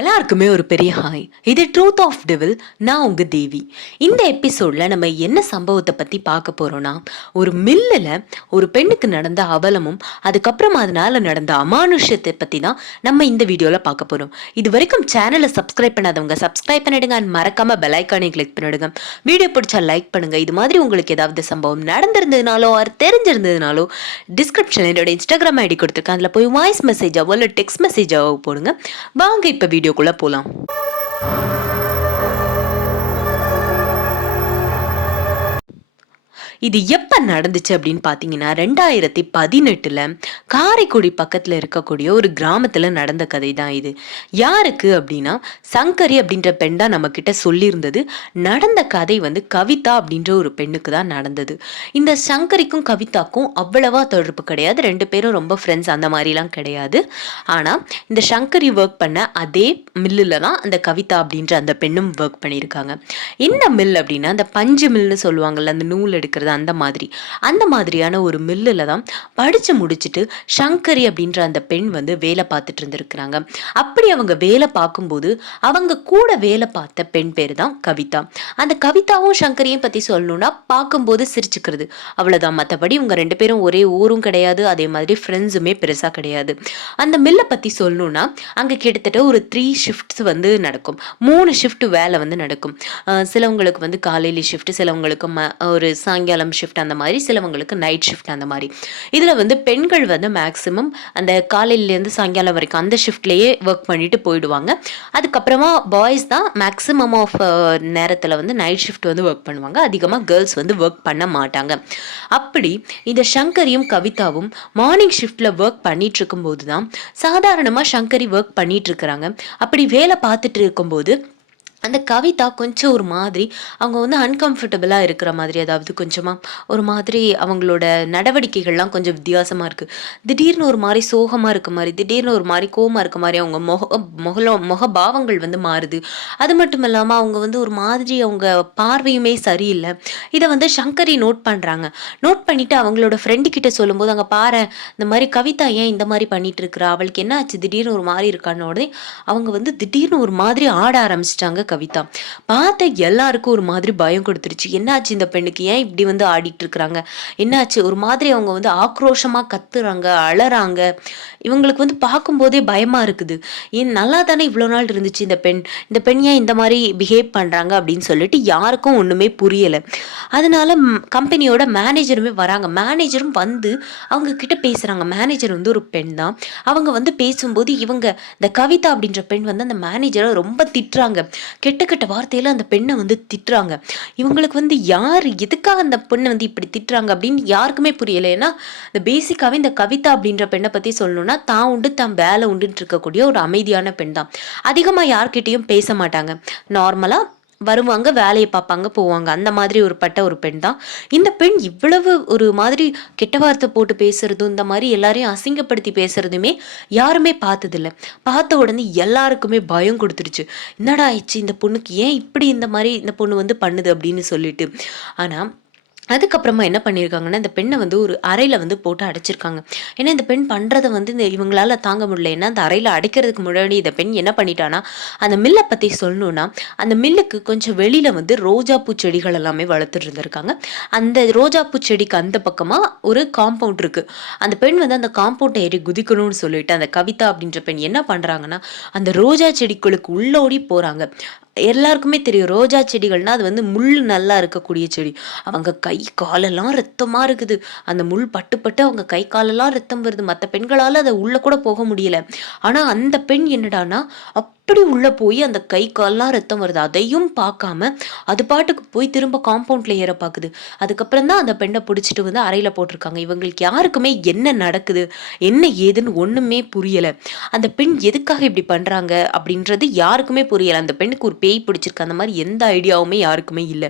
எல்லாருக்குமே ஒரு பெரிய ஹாய். இது ட்ரூத் ஆஃப் டெவில். நான் உங்க தேவி. இந்த எபிசோட்ல நம்ம என்ன சம்பவத்தை பத்தி பார்க்க போறோம்னா, ஒரு மில்லுல ஒரு பெண்ணுக்கு நடந்த அவலமும் அதுக்கப்புறம் அதனால நடந்த அமானுஷ்யத்தை பத்தி தான் நம்ம இந்த வீடியோல பார்க்க போறோம். இது வரைக்கும் சேனலை சப்ஸ்கிரைப் பண்ணாதவங்க சப்ஸ்கிரைப் பண்ணிடுங்க அண்ட் மறக்காம பெல் ஐக்கானை கிளிக் பண்ணிடுங்க. வீடியோ பிடிச்சா லைக் பண்ணுங்க. இது மாதிரி உங்களுக்கு ஏதாவது சம்பவம் நடந்திருந்ததுனாலோ தெரிஞ்சிருந்ததுனாலோ டிஸ்கிரிப்ஷன்ல என்னோட இன்ஸ்டாகிராம் ஐடி கொடுத்துருக்கேன். அதில் போய் வாய்ஸ் மெசேஜாவோ இல்லை டெக்ஸ்ட் மெசேஜாவோ போடுங்க. வாங்க இப்ப வீடியோக்குள்ள போலாம். இது எப்ப நடந்துச்சு அப்படின்னு பாத்தீங்கன்னா 2018 காரைக்குடி பக்கத்துல இருக்கக்கூடிய ஒரு கிராமத்துல நடந்த கதை தான் இது. யாருக்கு அப்படின்னா சங்கரி அப்படின்ற பெண் தான் நம்ம கிட்ட சொல்லியிருந்தது. நடந்த கதை கவிதா அப்படின்ற ஒரு பெண்ணுக்கு தான் நடந்தது. இந்த சங்கரிக்கும் கவிதாக்கும் அவ்வளவா தொடர்பு கிடையாது. ரெண்டு பேரும் ரொம்ப ஃப்ரெண்ட்ஸ் அந்த மாதிரிலாம் கிடையாது. ஆனா இந்த சங்கரி ஒர்க் பண்ண அதே மில்லுல தான் அந்த கவிதா அப்படின்ற அந்த பெண்ணும் ஒர்க் பண்ணியிருக்காங்க. என்ன மில் அப்படின்னா அந்த பஞ்சு மில்னு சொல்லுவாங்கல்ல, அந்த நூல் எடுக்கிறது அந்த மாதிரியான ஒரு மில்லுல தான் படிச்சு முடிச்சுட்டு சங்கரி அப்படின்ற அந்த பெண் வேலை பார்த்துட்டு இருந்திருக்கிறாங்க. அப்படி அவங்க வேலை பார்க்கும்போது அவங்க கூட வேலை பார்த்த பெண் பேரு தான் கவிதா. அந்த கவிதாவும் சங்கரியும் பத்தி சொல்லணும்னா பார்க்கும்போது சிரிச்சுக்கிறது அவ்வளவுதான். மற்றபடி இவங்க ரெண்டு பேரும் ஒரே ஊரும் கிடையாது, அதே மாதிரி ஃப்ரெண்ட்ஸுமே பெருசா கிடையாது. அந்த மில்லை பத்தி சொல்லணும்னா அங்க கிட்டத்தட்ட ஒரு 3 ஷிஃப்ட்ஸ் நடக்கும். 3 ஷிஃப்ட் வேலை நடக்கும். சிலவங்களுக்கு காலையில ஷிஃப்ட், சிலவங்களுக்கு ஒரு சாயங்காலம் ஷிஃப்ட், அந்த மாதிரி சிலவங்களுக்கு நைட் ஷிஃப்ட் அந்த மாதிரி. இதில் பெண்கள் மேக்ஸிமம் அந்த காலையிலேருந்து சாயங்காலம் வரைக்கும் அந்த ஷிஃப்ட்லேயே ஒர்க் பண்ணிட்டு போயிடுவாங்க. அதுக்கப்புறமா பாய்ஸ் தான் மேக்ஸிமம் ஆஃப் நேரத்தில் நைட் ஷிஃப்ட் ஒர்க் பண்ணுவாங்க. அதிகமாக கேர்ள்ஸ் ஒர்க் பண்ண மாட்டாங்க. அப்படி இந்த சங்கரியும் கவிதாவும் மார்னிங் ஷிஃப்டில் ஒர்க் பண்ணிட்டு இருக்கும்போது தான் சாதாரணமாக சங்கரி ஒர்க் பண்ணிட்டு இருக்கிறாங்க. அப்படி வேலை பார்த்துட்டு இருக்கும்போது அந்த கவிதா கொஞ்சம் ஒரு மாதிரி அவங்க அன்கம்ஃபர்டபுளாக இருக்கிற மாதிரி, அதாவது கொஞ்சமாக ஒரு மாதிரி அவங்களோட நடவடிக்கைகள்லாம் கொஞ்சம் வித்தியாசமாக இருக்குது. திடீர்னு ஒரு மாதிரி சோகமாக இருக்க மாதிரி, திடீர்னு ஒரு மாதிரி கோவமாக இருக்க மாதிரி அவங்க முகபாவங்கள் மாறுது. அது மட்டும் இல்லாமல் அவங்க ஒரு மாதிரி அவங்க பார்வையுமே சரியில்லை. இதை சங்கரி நோட் பண்ணுறாங்க. நோட் பண்ணிவிட்டு அவங்களோட ஃப்ரெண்டு கிட்ட சொல்லும்போது, அங்கே பாரு இந்த மாதிரி கவிதா ஏன் இந்த மாதிரி பண்ணிட்டு இருக்கிறா, அவளுக்கு என்ன ஆச்சு திடீர்னு ஒரு மாதிரி இருக்கான்னு உடனே அவங்க திடீர்னு ஒரு மாதிரி ஆட ஆரம்பிச்சிட்டாங்க. கவிதா பார்த்த எல்லாருக்கும் ஒரு மாதிரி பயம் கொடுத்துருச்சு. என்னாச்சு இந்த பெண்ணுக்கு, ஏன் இப்படி ஆடிட்டு இருக்கிறாங்க, என்னாச்சு ஒரு மாதிரி அவங்க ஆக்ரோஷமா கத்துறாங்க, அழறாங்க. இவங்களுக்கு பார்க்கும்போதே பயமா இருக்குது. ஏன் நல்லா தானே இவ்வளோ நாள் இருந்துச்சு இந்த பெண் ஏன் இந்த மாதிரி பிஹேவ் பண்றாங்க அப்படின்னு சொல்லிட்டு யாருக்கும் ஒண்ணுமே புரியல. அதனால கம்பெனியோட மேனேஜருமே வராங்க. மேனேஜரும் அவங்க கிட்ட பேசுறாங்க. மேனேஜர் ஒரு பெண் தான். அவங்க பேசும்போது இவங்க இந்த கவிதா அப்படின்ற பெண் அந்த மேனேஜரை ரொம்ப திட்டுறாங்க. கெட்ட கெட்ட வார்த்தையில அந்த பெண்ணை திட்டுறாங்க. இவங்களுக்கு யார் எதுக்காக அந்த பெண்ணை இப்படி திட்டுறாங்க அப்படின்னு யாருக்குமே புரியல. ஏன்னா இந்த பேசிக்காவே இந்த கவிதா அப்படின்ற பெண்ணை பத்தி சொல்லணும்னா தான் உண்டு தான் வேலை உண்டுன்னு இருக்கக்கூடிய ஒரு அமைதியான பெண் தான். அதிகமா யார்கிட்டையும் பேச மாட்டாங்க. நார்மலா வருவாங்க, வேலையை பார்ப்பாங்க, போவாங்க. அந்த மாதிரி ஒரு பெண் தான். இந்த பெண் இவ்வளவு ஒரு மாதிரி கெட்ட வார்த்தை போட்டு பேசுறதும், இந்த மாதிரி எல்லாரையும் அசிங்கப்படுத்தி பேசுறதுமே யாருமே பார்த்ததில்லை. பார்த்த உடனே எல்லாருக்குமே பயம் கொடுத்துருச்சு. என்னடா ஆயிடுச்சு இந்த பொண்ணுக்கு, ஏன் இப்படி இந்த மாதிரி இந்த பொண்ணு பண்ணுது அப்படின்னு சொல்லிட்டு. ஆனா அதுக்கப்புறமா என்ன பண்ணியிருக்காங்கன்னா இந்த பெண்ணை ஒரு அறையில் போட்டு அடைச்சிருக்காங்க. ஏன்னா இந்த பெண் பண்ணுறதை இந்த இவங்களால தாங்க முடியல. ஏன்னா அந்த அறையில் அடைக்கிறதுக்கு முன்னாடி இந்த பெண் என்ன பண்ணிட்டானா, அந்த மில்லை பற்றி சொல்லணும்னா அந்த மில்லுக்கு கொஞ்சம் வெளியில் ரோஜாப்பூ செடிகள் எல்லாமே வளர்த்துட்டு இருந்திருக்காங்க. அந்த ரோஜாப்பூ செடிக்கு அந்த பக்கமாக ஒரு காம்பவுண்ட் இருக்குது. அந்த பெண் அந்த காம்பவுண்டை ஏறி குதிக்கணும்னு சொல்லிட்டு அந்த கவிதா அப்படின்ற பெண் என்ன பண்ணுறாங்கன்னா அந்த ரோஜா செடிகளுக்கு உள்ளோடி போகிறாங்க. எல்லாருக்குமே தெரியும் ரோஜா செடிகள்னா அது முள் நல்லா இருக்கக்கூடிய செடி. அவங்க கை காலெல்லாம் ரத்தமா இருக்குது. அந்த முள் பட்டு பட்டு அவங்க கை காலெல்லாம் ரத்தம் வருது. மற்ற பெண்களால அதை உள்ள கூட போக முடியல. ஆனா அந்த பெண் என்னடானா அப்படி உள்ள போய் அந்த கை கால்லாம் ரத்தம் வருது. அதையும் பார்க்காம அது பாட்டுக்கு போய் திரும்ப காம்பவுண்ட்ல ஏற பாக்குது. அதுக்கப்புறம் தான் அந்த பெண்ணை பிடிச்சிட்டு அறையில போட்டிருக்காங்க. இவங்களுக்கு யாருக்குமே என்ன நடக்குது என்ன ஏதுன்னு ஒண்ணுமே புரியல. அந்த பெண் எதுக்காக இப்படி பண்றாங்க அப்படின்றது யாருக்குமே புரியல. அந்த பெண்ணுக்கு ஒரு பேய் பிடிச்சிருக்கு அந்த மாதிரி எந்த ஐடியாவுமே யாருக்குமே இல்லை.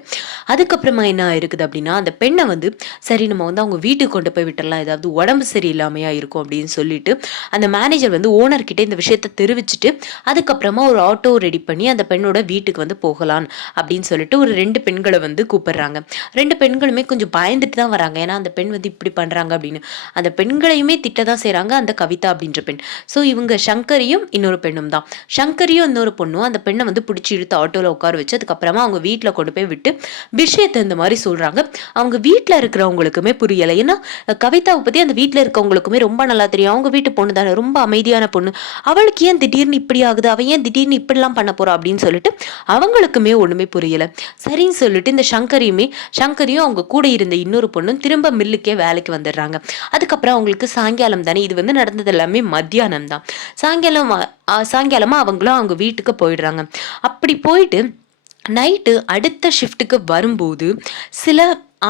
அதுக்கப்புறமா என்ன இருக்குது அப்படின்னா அந்த பெண்ணை சரி நம்ம அவங்க வீட்டுக்கு கொண்டு போய் விட்டுறலாம், ஏதாவது உடம்பு சரியில்லாமையா இருக்கும் அப்படின்னு சொல்லிட்டு அந்த மேனேஜர் ஓனர் கிட்ட இந்த விஷயத்த தெரிவிச்சுட்டு அதுக்கப்புறம் அதுக்கப்புறமா ஒரு ஆட்டோ ரெடி பண்ணி அந்த பெண்ணோட வீட்டுக்கு வந்து போகலாம் அப்படின்னு சொல்லிட்டு ஒரு 2 பெண்களை வந்து கூப்பிடுறாங்க. 2 பெண்களுமே கொஞ்சம் பயந்துட்டு தான் வராங்க. ஏன்னா அந்த பெண் வந்து இப்படி பண்றாங்க அப்படின்னு. அந்த பெண்களையுமே திட்ட தான் செய்றாங்க அந்த கவிதா அப்படின்ற பெண். ஸோ இவங்க சங்கரியும் இன்னொரு பெண்ணும் தான். சங்கரியும் இன்னொரு பொண்ணும் அந்த பெண்ணை வந்து பிடிச்சி இழுத்து ஆட்டோல உட்கார வச்சு அதுக்கப்புறமா அவங்க வீட்டுல கொண்டு போய் விட்டு விஷயத்தை இந்த மாதிரி சொல்றாங்க. அவங்க வீட்டுல இருக்கிறவங்களுக்குமே புரியலை. ஏன்னா கவிதாவை பத்தி அந்த வீட்டுல இருக்கவங்களுக்குமே ரொம்ப நல்லா தெரியும். அவங்க வீட்டு பொண்ணு தானே, ரொம்ப அமைதியான பொண்ணு, அவளுக்கு ஏன் திடீர்னு இப்படி ஆகுது, அவ ஏன் திடீர்னு இப்படிலாம் பண்ண போறா அப்படின்னு சொல்லிட்டு அவங்களுக்குமே ஒண்ணுமே புரியல. சரின்னு சொல்லிட்டு இந்த சங்கரியும் அவங்க கூட இருந்த இன்னொரு பொண்ணும் திரும்ப மில்லுக்கே வேலைக்கு வந்துடுறாங்க. அதுக்கப்புறம் அவங்களுக்கு சாயங்காலம் தானே, இது வந்து நடந்தது எல்லாமே மத்தியானம் தான். சாயங்காலமா அவங்களும் அவங்க வீட்டுக்கு போயிடுறாங்க. அப்படி போயிட்டு நைட்டு அடுத்த ஷிஃப்ட்டுக்கு வரும்போது சில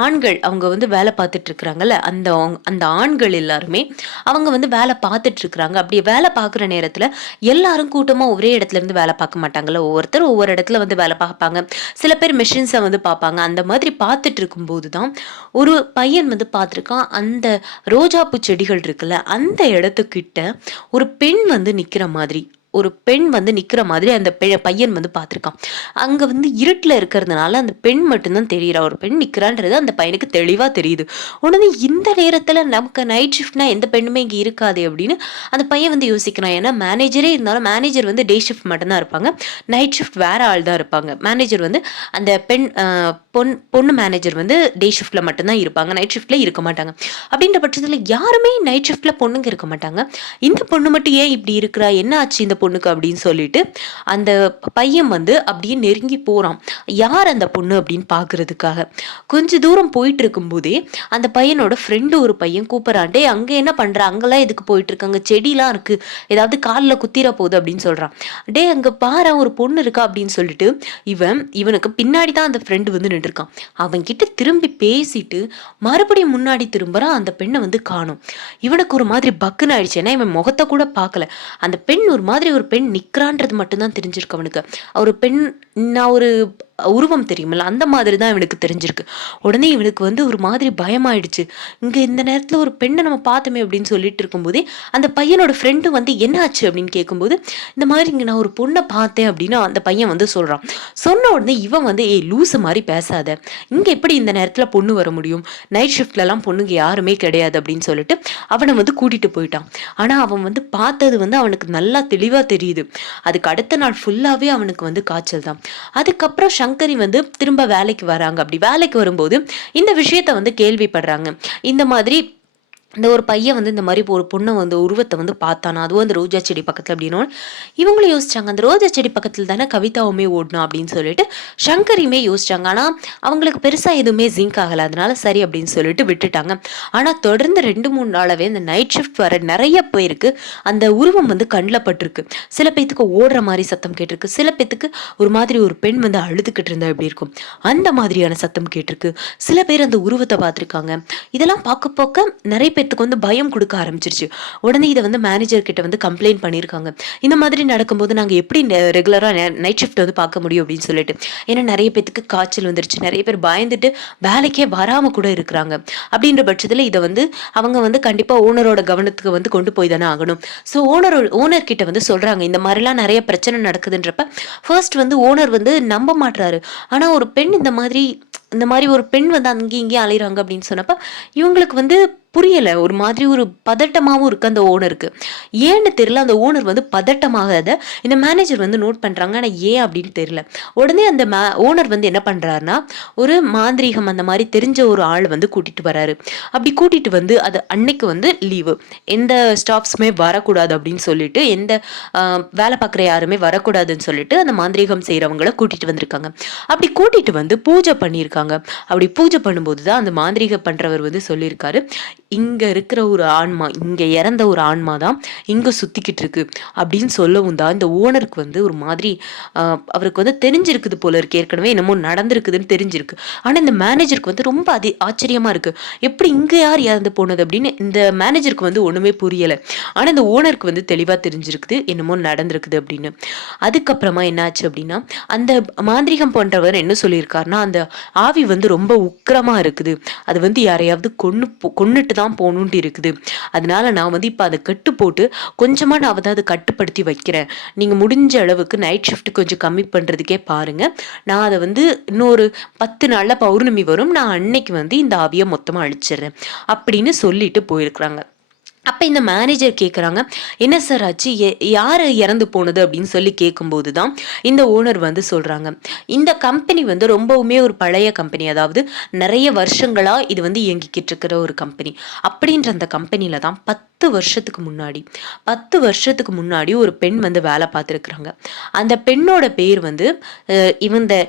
ஆண்கள் அவங்க வந்து வேலை பார்த்துட்டு இருக்கிறாங்கல்ல, அந்த ஆண்கள் எல்லாருமே அவங்க வந்து வேலை பார்த்துட்டு இருக்கிறாங்க. அப்படி வேலை பார்க்குற நேரத்துல எல்லாரும் கூட்டமா ஒரே இடத்துல இருந்து வேலை பார்க்க மாட்டாங்கல்ல, ஒவ்வொருத்தர் ஒவ்வொரு இடத்துல வந்து வேலை பார்ப்பாங்க. சில பேர் மிஷின்ஸை வந்து பார்ப்பாங்க. அந்த மாதிரி பார்த்துட்டு இருக்கும்போது தான் ஒரு பையன் வந்து பார்த்துருக்கான், அந்த ரோஜாப்பூ செடிகள் இருக்குல்ல அந்த இடத்துக்கிட்ட ஒரு பெண் வந்து நிக்கிற மாதிரி அந்த பையன் வந்து பார்த்துருக்கான். அங்க வந்து இருட்டுல இருக்கிறதுனால அந்த பெண் மட்டும்தான் தெரியுறா. ஒரு பெண் நிக்கிறான்றது அந்த பையனுக்கு தெளிவா தெரியுது. உடனே இந்த நேரத்துல நமக்கு நைட் ஷிஃப்ட்னா எந்த பெண்ணுமே இங்க இருக்காது அப்படின்னு அந்த பையன் வந்து யோசிக்கிறான். ஏன்னா மேனேஜரே இருந்தாலும் மேனேஜர் வந்து டே ஷிஃப்ட் மட்டும்தான் இருப்பாங்க, நைட் ஷிஃப்ட் வேற ஆள் தான் இருப்பாங்க. மேனேஜர் வந்து அந்த பொண்ணு மேனேஜர் வந்து டே ஷிஃப்ட்ல மட்டும்தான் இருப்பாங்க, நைட் ஷிஃப்ட்ல இருக்க மாட்டாங்க. அப்படின்ற பட்சத்துல யாருமே நைட் ஷிஃப்ட்ல பொண்ணுங்க இருக்க மாட்டாங்க. இந்த பொண்ணு மட்டும் ஏன் இப்படி இருக்கிறா, என்ன ஆச்சு இந்த பொண்ணுக்கு அப்படின்னு சொல்லிட்டு அந்த பையன் வந்து அப்படியே நெருங்கி போறான், யார் அந்த பொண்ணு அப்படின்னு பாக்குறதுக்காக. கொஞ்ச தூரம் போயிட்டு இருக்கும் போதே அந்த பையனோட ஃப்ரெண்டு ஒரு பையன் கூப்பிடறான், டே அங்க என்ன பண்ற, அங்கெல்லாம் எதுக்கு போயிட்டு இருக்காங்க, செடிலாம் இருக்கு, ஏதாவது காலில் குத்திர போகுது அப்படின்னு சொல்றான். டே அங்க பாரு ஒரு பொண்ணு இருக்கா அப்படின்னு சொல்லிட்டு இவனுக்கு பின்னாடி தான் அந்த ஃப்ரெண்டு வந்து நின்றுருக்கான். அவன் கிட்ட திரும்பி பேசிட்டு மறுபடியும் முன்னாடி திரும்புறான். அந்த பெண்ணை வந்து காணும். இவனுக்கு ஒரு மாதிரி பக்குன்னு ஆயிடுச்சு. ஏன்னா இவன் முகத்தை கூட பார்க்கல. அந்த பெண் ஒரு மாதிரி ஒரு பெண் நிக்கிறான்றது மட்டும்தான் தெரிஞ்சிருக்கு அவனுக்கு. ஒரு பெண், நான் ஒரு உருவம் தெரியுமில்ல அந்த மாதிரி தான் இவனுக்கு தெரிஞ்சிருக்கு. உடனே இவனுக்கு வந்து ஒரு மாதிரி பயமாயிடுச்சு. இங்க இந்த நேரத்துல ஒரு பெண்ணை நம்ம பார்த்தோமே அப்படின்னு சொல்லிட்டு இருக்கும்போதே அந்த பையனோட ஃப்ரெண்டு வந்து என்ன ஆச்சு அப்படின்னு கேட்கும்போது, இந்த மாதிரி இங்க நான் ஒரு பொண்ணை பார்த்தேன் அப்படின்னு அந்த பையன் வந்து சொல்றான். சொன்ன உடனே இவன் வந்து லூசு மாதிரி பேசாத, இங்க எப்படி இந்த நேரத்துல பொண்ணு வர முடியும், நைட் ஷிஃப்ட்ல எல்லாம் பொண்ணுங்க யாருமே கிடையாது அப்படின்னு சொல்லிட்டு அவனை வந்து கூட்டிட்டு போயிட்டான். ஆனா அவன் வந்து பார்த்தது வந்து அவனுக்கு நல்லா தெளிவா தெரியுது. அதுக்கு அடுத்த நாள் ஃபுல்லாவே அவனுக்கு வந்து காய்ச்சல் தான். அதுக்கப்புறம் சங்கரி வந்து திரும்ப வேலைக்கு வராங்க. அப்படி வேலைக்கு வரும்போது இந்த விஷயத்த வந்து கேள்விப்படுறாங்க. இந்த மாதிரி இந்த ஒரு பையன் வந்து இந்த மாதிரி ஒரு பொண்ணை வந்து உருவத்தை வந்து பார்த்தானா, அதுவும் அந்த ரோஜா செடி பக்கத்துல அப்படின்னு இவங்களும் யோசிச்சாங்க, அந்த ரோஜா செடி பக்கத்துல தானே கவிதாவுமே ஓடணும் அப்படின்னு சொல்லிட்டு சங்கரியுமே யோசிச்சாங்க. ஆனா அவங்களுக்கு பெருசா எதுவுமே ஜிங்க் ஆகல, அதனால சரி அப்படின்னு சொல்லிட்டு விட்டுட்டாங்க. ஆனா தொடர்ந்து 2-3 நாளாவே இந்த நைட் ஷிஃப்ட் வர நிறைய பேருக்கு அந்த உருவம் வந்து கண்ணில் பட்டிருக்கு. சில பேத்துக்கு ஓடுற மாதிரி சத்தம் கேட்டிருக்கு, சில பேத்துக்கு ஒரு மாதிரி ஒரு பெண் வந்து அழுதுகிட்டு இருந்தா எப்படி இருக்கும் அந்த மாதிரியான சத்தம் கேட்டிருக்கு, சில பேர் அந்த உருவத்தை பார்த்துருக்காங்க. இதெல்லாம் பார்க்க பார்க்க நிறைய பேத்துக்கு வந்து பயம் கொடுக்க ஆரம்பிச்சிருச்சு. உடனே இதை வந்து மேனேஜர் கிட்ட வந்து கம்ப்ளைண்ட் பண்ணியிருக்காங்க. இந்த மாதிரி நடக்கும்போது நாங்கள் எப்படி ரெகுலராக நைட் ஷிஃப்ட் வந்து பார்க்க முடியும் அப்படின்னு சொல்லிட்டு. ஏன்னா நிறைய பேத்துக்கு காய்ச்சல் வந்துருச்சு, நிறைய பேர் பயந்துட்டு வேலைக்கே வராமல் கூட இருக்கிறாங்க. அப்படின்ற பட்சத்தில் இதை வந்து அவங்க வந்து கண்டிப்பாக ஓனரோட கவனத்துக்கு வந்து கொண்டு போய் தானே ஆகணும். ஸோ ஓனர் கிட்ட வந்து சொல்கிறாங்க, இந்த மாதிரிலாம் நிறைய பிரச்சனை நடக்குதுன்றப்ப ஃபர்ஸ்ட் வந்து ஓனர் வந்து நம்ப மாட்டுறாரு. ஆனால் ஒரு பெண் இந்த மாதிரி ஒரு பெண் வந்து அங்கேயும் இங்கேயும் அலைகிறாங்க அப்படின்னு சொன்னப்ப இவங்களுக்கு வந்து புரியல. ஒரு மாதிரி ஒரு பதட்டமாகவும் இருக்கு அந்த ஓனருக்கு. ஏன்னு தெரியல, அந்த ஓனர் வந்து பதட்டமாகத இந்த மேனேஜர் வந்து நோட் பண்றாங்க. ஆனால் ஏன் அப்படின்னு தெரியல. உடனே அந்த ஓனர் வந்து என்ன பண்றாருன்னா, ஒரு மாந்திரீகம் அந்த மாதிரி தெரிஞ்ச ஒரு ஆள் வந்து கூட்டிட்டு வராரு. அப்படி கூட்டிட்டு வந்து அது அன்னைக்கு வந்து லீவு, எந்த ஸ்டாஃப்ஸுமே வரக்கூடாது அப்படின்னு சொல்லிட்டு, எந்த வேலை பார்க்குற யாருமே வரக்கூடாதுன்னு சொல்லிட்டு அந்த மாந்திரீகம் செய்கிறவங்களை கூட்டிட்டு வந்திருக்காங்க. அப்படி கூட்டிட்டு வந்து பூஜை பண்ணியிருக்காங்க. அப்படி பூஜை பண்ணும்போது தான் அந்த மாந்திரீகம் பண்றவர் வந்து சொல்லியிருக்காரு, இங்க இருக்கிற ஒரு ஆன்மா, இங்க இறந்த ஒரு ஆன்மா தான் இங்க சுத்திக்கிட்டு இருக்கு அப்படின்னு சொல்லவும் தான் இந்த ஓனருக்கு வந்து ஒரு மாதிரி அவருக்கு வந்து தெரிஞ்சிருக்குது போல இருக்கு, ஏற்கனவே என்னமோ நடந்திருக்குதுன்னு தெரிஞ்சிருக்கு. ஆனா இந்த மேனேஜருக்கு வந்து ரொம்ப ஆச்சரியமா இருக்கு, எப்படி இங்க யார் இறந்து போனது அப்படின்னு இந்த மேனேஜருக்கு வந்து ஒண்ணுமே புரியல. ஆனா இந்த ஓனருக்கு வந்து தெளிவா தெரிஞ்சிருக்குது என்னமோ நடந்திருக்குது அப்படின்னு. அதுக்கப்புறமா என்னாச்சு அப்படின்னா, அந்த மாந்திரிகம் போன்றவர் என்ன சொல்லியிருக்காருன்னா, அந்த ஆவி வந்து ரொம்ப உக்கிரமா இருக்குது, அது வந்து யாரையாவது கொன்னுட்டு தான் போகணுன்ட்டு இருக்குது. அதனால நான் வந்து இப்போ அதை கட்டு போட்டு கொஞ்சமாக நான் வந்து அதை கட்டுப்படுத்தி வைக்கிறேன். நீங்கள் முடிஞ்ச அளவுக்கு நைட் ஷிஃப்ட் கொஞ்சம் கம்மி பண்ணுறதுக்கே பாருங்கள். நான் அதை வந்து இன்னொரு 10 நாளில் பௌர்ணமி வரும், நான் அன்னைக்கு வந்து இந்த ஆவியை மொத்தமாக அழிச்சிடுறேன் அப்படின்னு சொல்லிட்டு போயிருக்கிறாங்க. அப்போ இந்த மேனேஜர் கேட்குறாங்க, என்ன சார் ஆச்சு, யார் இறந்து போனது அப்படின்னு சொல்லி கேட்கும்போது தான் இந்த ஓனர் வந்து சொல்கிறாங்க, இந்த கம்பெனி வந்து ரொம்பவுமே ஒரு பழைய கம்பெனி, அதாவது நிறைய வருஷங்களாக இது வந்து இயங்கிக்கிட்டு இருக்கிற ஒரு கம்பெனி. அப்படின்ற அந்த கம்பெனியில் தான் 10 வருஷத்துக்கு முன்னாடி ஒரு பெண் வந்து வேலை பார்த்துருக்குறாங்க. அந்த பெண்ணோட பேர் வந்து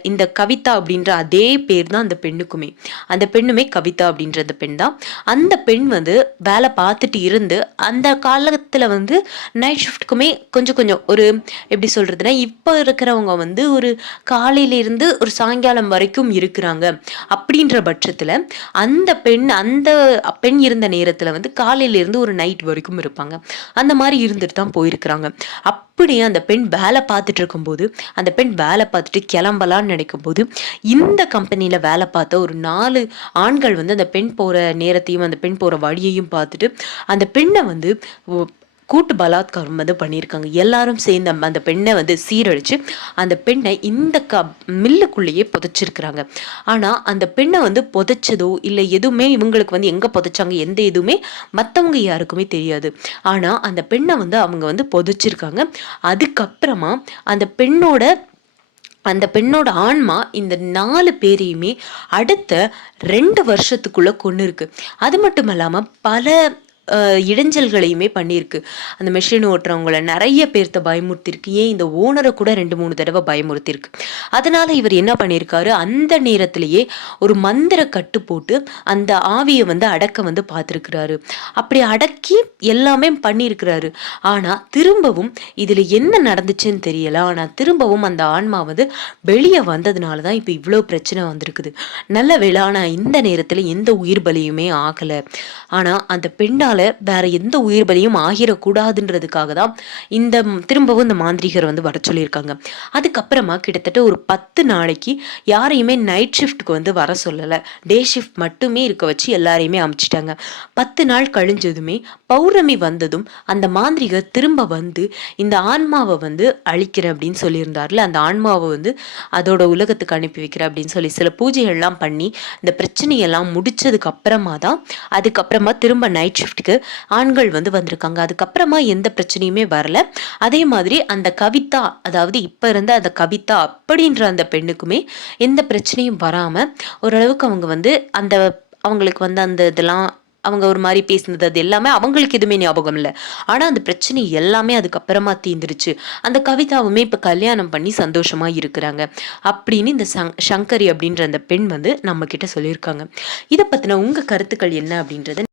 இந்த கவிதா அப்படின்ற அதே பேர் தான் அந்த பெண்ணுக்குமே. அந்த பெண்ணுமே கவிதா அப்படின்ற அந்த பெண் தான். அந்த பெண் வந்து வேலை பார்த்துட்டு இருந்து அந்த காலத்தில் வந்து நைட் ஷிஃப்ட்டுக்குமே கொஞ்சம் கொஞ்சம் ஒரு எப்படி சொல்கிறதுனா, இப்போ இருக்கிறவங்க வந்து ஒரு காலையிலேருந்து ஒரு சாயங்காலம் வரைக்கும் இருக்கிறாங்க அப்படின்ற பட்சத்தில் அந்த பெண் இருந்த நேரத்தில் வந்து காலையிலேருந்து ஒரு நைட் வரைக்கும் இருப்பாங்க. அந்த மாதிரி இருந்துட்டு தான் போயிருக்கிறாங்க. அப்படியே அந்த பெண் வேலை பார்த்துட்டு இருக்கும்போது, அந்த பெண் வேலை பார்த்துட்டு கிளம்பலான்னு நினைக்கும் போது, இந்த கம்பெனியில் வேலை பார்த்த ஒரு 4 ஆண்கள் வந்து அந்த பெண் போகிற நேரத்தையும் அந்த பெண் போகிற வழியையும் பார்த்துட்டு அந்த பெண்ணை வந்து கூட்டு பலாத்காரம் வந்து பண்ணியிருக்காங்க. எல்லாரும் சேர்ந்து அந்த பெண்ணை வந்து சீரழிச்சு அந்த பெண்ணை இந்த மில்லுக்குள்ளேயே புதைச்சிருக்கிறாங்க. ஆனால் அந்த பெண்ணை வந்து புதைச்சதோ இல்லை எதுவுமே இவங்களுக்கு வந்து எங்கே புதைச்சாங்க எந்த எதுவுமே மற்றவங்க யாருக்குமே தெரியாது. ஆனால் அந்த பெண்ணை வந்து அவங்க வந்து புதைச்சிருக்காங்க. அதுக்கப்புறமா அந்த பெண்ணோட ஆன்மா இந்த 4 பேரையுமே அடுத்த 2 வருஷத்துக்குள்ள கொண்டு இருக்கு. அது மட்டும் இல்லாமல் பல இடைஞ்சல்களையுமே பண்ணியிருக்கு. அந்த மெஷின் ஓட்டுறவங்கள நிறைய பேர்த்த பயமுறுத்திருக்கு. ஏன் இந்த ஓனரை கூட 2-3 தடவை பயமுறுத்திருக்கு. அதனால இவர் என்ன பண்ணியிருக்காரு, அந்த நேரத்திலேயே ஒரு மந்திர கட்டு போட்டு அந்த ஆவியை வந்து அடக்க வந்து பார்த்துருக்கிறாரு. அப்படி அடக்கி எல்லாமே பண்ணியிருக்கிறாரு. ஆனால் திரும்பவும் இதில் என்ன நடந்துச்சுன்னு தெரியல. ஆனால் திரும்பவும் அந்த ஆன்மா வந்து வெளியே வந்ததுனால தான் இப்போ இவ்வளோ பிரச்சனை வந்திருக்குது. நல்ல வேளை, ஆனால் இந்த நேரத்தில் எந்த உயிர் பலியுமே ஆகலை. ஆனால் அந்த பெண்ணால் வேற எந்த உயிர் பலியும் ஆகிடக்கூடாதுன்றதுக்காக தான் திரும்பவும் இந்த மாந்திரிகர் வந்து வர சொல்லியிருக்காங்க. அதுக்கப்புறமா கிட்டத்தட்ட ஒரு 10 நாளைக்கு யாரையுமே நைட் ஷிஃப்ட்டுக்கு வந்து வர சொல்லலை. டே ஷிஃப்ட் மட்டுமே இருக்க வச்சு எல்லாரையுமே அமுச்சிட்டாங்க. 10 நாள் கழிஞ்சதுமே பௌர்ணமி வந்ததும் அந்த மாந்திரிகர் திரும்ப வந்து இந்த ஆன்மாவை வந்து அழிக்கிறேன் அப்படின்னு சொல்லியிருந்தார்ல, அந்த ஆன்மாவை வந்து அதோட உலகத்துக்கு அனுப்பி வைக்கிறேன் அப்படின்னு சொல்லி சில பூஜைகள்லாம் பண்ணி இந்த பிரச்சனையெல்லாம் முடிச்சதுக்கு அதுக்கப்புறமா திரும்ப நைட் ஷிஃப்ட்டுக்கு ஆண்கள் வந்து வந்திருக்காங்க. அதுக்கப்புறமா எந்த பிரச்சனையுமே வரல. அதே மாதிரி அந்த கவிதா, அதாவது இப்ப இருந்த அந்த கவிதா அப்படின்ற அந்த பெண்ணுக்குமே எந்த பிரச்சனையும் வராம ஓரளவுக்கு அவங்க வந்து அவங்களுக்கு வந்து அந்த இதெல்லாம் அவங்க ஒரு மாதிரி பேசினது அது எல்லாமே அவங்களுக்கு எதுவுமே ஞாபகம் இல்லை. ஆனால் அந்த பிரச்சனை எல்லாமே அதுக்கப்புறமா தீந்துருச்சு. அந்த கவிதாவுமே இப்போ கல்யாணம் பண்ணி சந்தோஷமா இருக்கிறாங்க அப்படின்னு இந்த சங்கரி அப்படின்ற அந்த பெண் வந்து நம்ம கிட்ட சொல்லியிருக்காங்க. இதை பற்றின உங்கள் கருத்துக்கள் என்ன அப்படின்றத